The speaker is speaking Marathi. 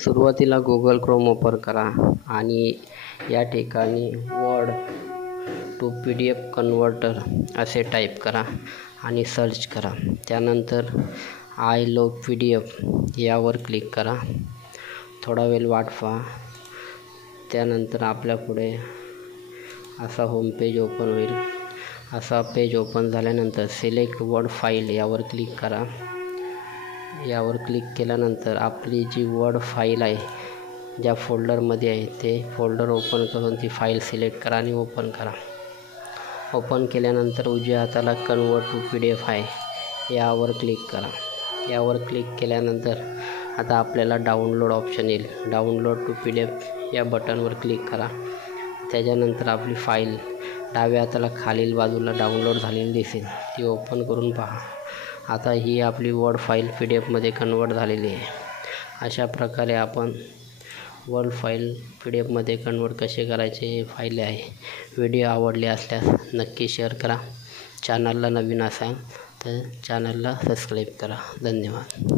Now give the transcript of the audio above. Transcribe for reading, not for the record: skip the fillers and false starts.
सुरुवातीला Google Chrome ओपन करा आणि या ठिकाणी वर्ड टू PDF कन्व्हर्टर असे टाईप करा आणि सर्च करा. त्यानंतर आय लव्ह PDF यावर क्लिक करा. थोडा वेळ वाट पहा. त्यानंतर आपल्या पुढे असा होम पेज ओपन होईल. असा पेज ओपन झाल्यानंतर सिलेक्ट वर्ड फाईल यावर क्लिक करा. यावर क्लिक केल्यानंतर आपली जी वर्ड फाईल आहे, ज्या फोल्डरमध्ये आहे ते फोल्डर ओपन करून ती फाईल सिलेक्ट करा आणि ओपन करा. ओपन केल्यानंतर उजव्या हाताला कन्वर्ट टू PDF आहे, यावर क्लिक करा. यावर क्लिक केल्यानंतर आता आपल्याला डाउनलोड ऑप्शन येईल. डाउनलोड टू PDF या बटनवर क्लिक करा. त्याच्यानंतर आपली फाईल डाव्या हाताला खालील बाजूला डाउनलोड झालेली दिसेल, ती ओपन करून पहा. आता ही आपली वर्ड फाईल PDFमध्ये कन्वर्ट झालेली आहे. अशा प्रकारे आपण वर्ड फाईल PDFमध्ये कन्वर्ट कसे करायचे हे पाहिले आहे. व्हिडिओ आवडले असल्यास नक्की शेअर करा. चॅनलला नवीन असाल तर चॅनलला सबस्क्राईब करा. धन्यवाद.